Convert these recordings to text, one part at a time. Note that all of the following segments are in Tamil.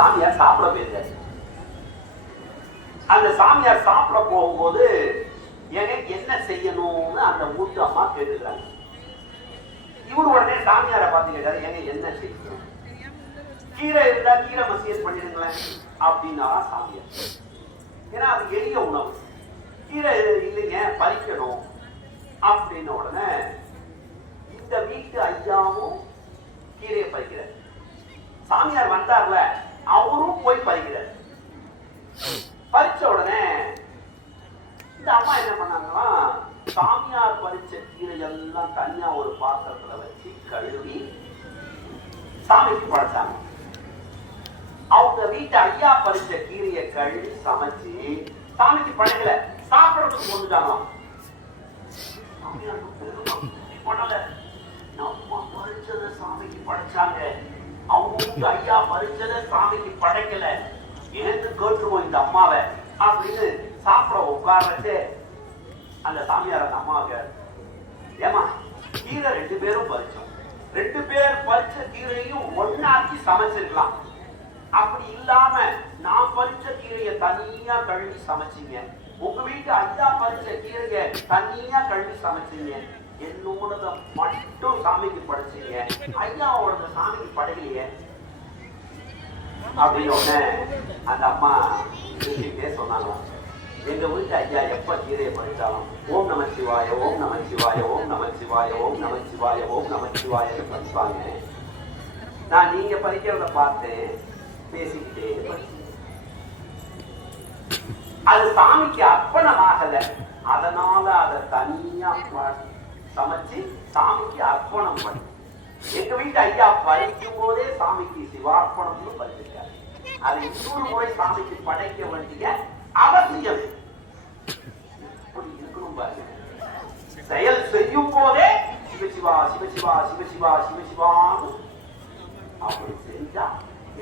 சாமியார் சாப்பிட போயிருக்காரு. அந்த சாமியார் சாப்பிட போகும்போது என்ன செய்யணும்னு அந்த மூத்த அம்மா கேட்டுக்கிறாங்க. இவரு உடனே சாமியாரை பார்த்து கேட்டாரு, என்ன செய்யணும்? கீரை இருந்தா கீரை மசியல் பண்ணிடுங்களேன் அப்படின்னா சாமியார். ஏன்னா அது எளிய உணவு. கீரை இல்லைங்க பறிக்கணும் அப்படின்ன உடனே இந்த வீட்டு ஐயாவும் கீரையை பறிக்கிறார். சாமியார் வந்தார்ல, அவரும் போய் பறிக்கிறார். பறிச்ச உடனே இந்த அம்மா என்ன பண்ணாங்கன்னா, சாமியார் பறிச்ச கீரை எல்லாம் தனியா ஒரு பாத்திரத்துல வச்சு கழுவி சாமிக்கு படைச்சாங்க. அவங்க வீட்டு ஐயா பறிச்ச கீரையை கழுவி சமைச்சு சாமிக்கு படைக்கல, சாப்பிடறதுக்கு கொண்டுட்டாங்க. நம்ம பறிச்சத சாமிக்கு படைச்சாங்க, அவங்க வீட்டு ஐயா பறிச்சத சாமிக்கு படைக்கல, எனக்கு கேட்டுருவோம் இந்த அம்மாவை அப்படின்னு சாப்பிட உட்கார்றச்சு அந்த சாமியார் அந்த அம்மாவுக்கு, ஏமா கீரை 2 பேரும் பறிச்சோம், 2 பேர் பறிச்ச கீரையும் ஒன்னாக்கி சமைச்சிருக்கலாம். அப்படி இல்லாம நான் பறிச்ச கீரையை தனியா கழுவி சமைச்சிங்க, உங்க வீட்டு ஐயா பறிச்ச கீரையை தனியா கழுவி சமைச்சிங்க, என்னோடத மட்டும் சாமிக்கு படைச்சீங்க, ஐயாவோட சாமிக்கு படையிலையே அப்படின்னு அந்த அம்மா சொன்னாங்க. எங்க வீட்டு ஐயா எப்ப கீரையை பறிச்சாலும் ஓம் நம சிவாய, ஓம் நம சிவாய, ஓம் நம சிவாய, ஓம் நம சிவாய, ஓம் நம சிவாய பறிப்பாங்க. நான் நீங்க பறிக்கிறத பார்த்து பேசிக்கிட்டே அது சாமிக்கு அர்ப்பணமாகல, அதனால அதை தனியா சமைச்சு சாமிக்கு அர்ப்பணம் பண்ணி, எங்க வீட்டு ஐயா பறிக்கும் போதே சாமிக்கு சிவார்ப்பணம்னு பறிச்சிருக்காரு. அது இன்னொரு முறை சாமிக்கு படைக்க வேண்டிய அவசியம் இருக்கணும் பாருங்க. செயல் செய்யும் போதே சிவசிவா சிவசிவா சிவசிவா சிவசிவான்னு அப்படி செஞ்சா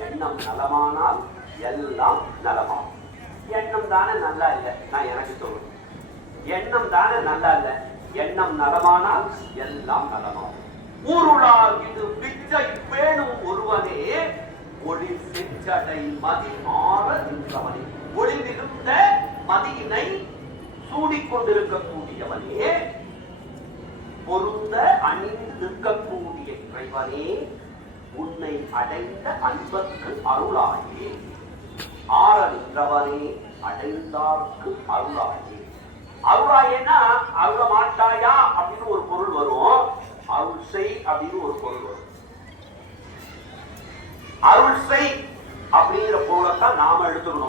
எண்ணம் நலமானால் எல்லாம் நலமாகும். எண்ணம் தானே நல்லா இல்லை, நான் எனக்கு சொல்றேன், எண்ணம் தானே நல்லா இல்லை, எண்ணம் நலமானால் எல்லாம் நலமாகும். ஊருளால் இது பிச்சை பேணும் ஒருவனே, ஒளி செஞ்சடை மதி மாற நின்றவனே, ஒளிந்திருந்த மதியினை சூடிக்கொண்டிருக்கக்கூடியவனே, பொருந்த அணிந்து நிற்கக்கூடிய இறைவனே, உன்னை அடைந்த அன்பற்கு அருளாயே, ஆற நின்றவனே அடைந்தார்க்கு அருளாயே. அருளாயேன்னா அருள மாட்டாயா அப்படின்னு ஒரு பொருள் வரும், அருள் செய் அப்படின்னு ஒரு பொருள் வரும். அருள் செய் அப்படிங்கிற பொருளைத்தான் நாம எடுத்துக்கணும்.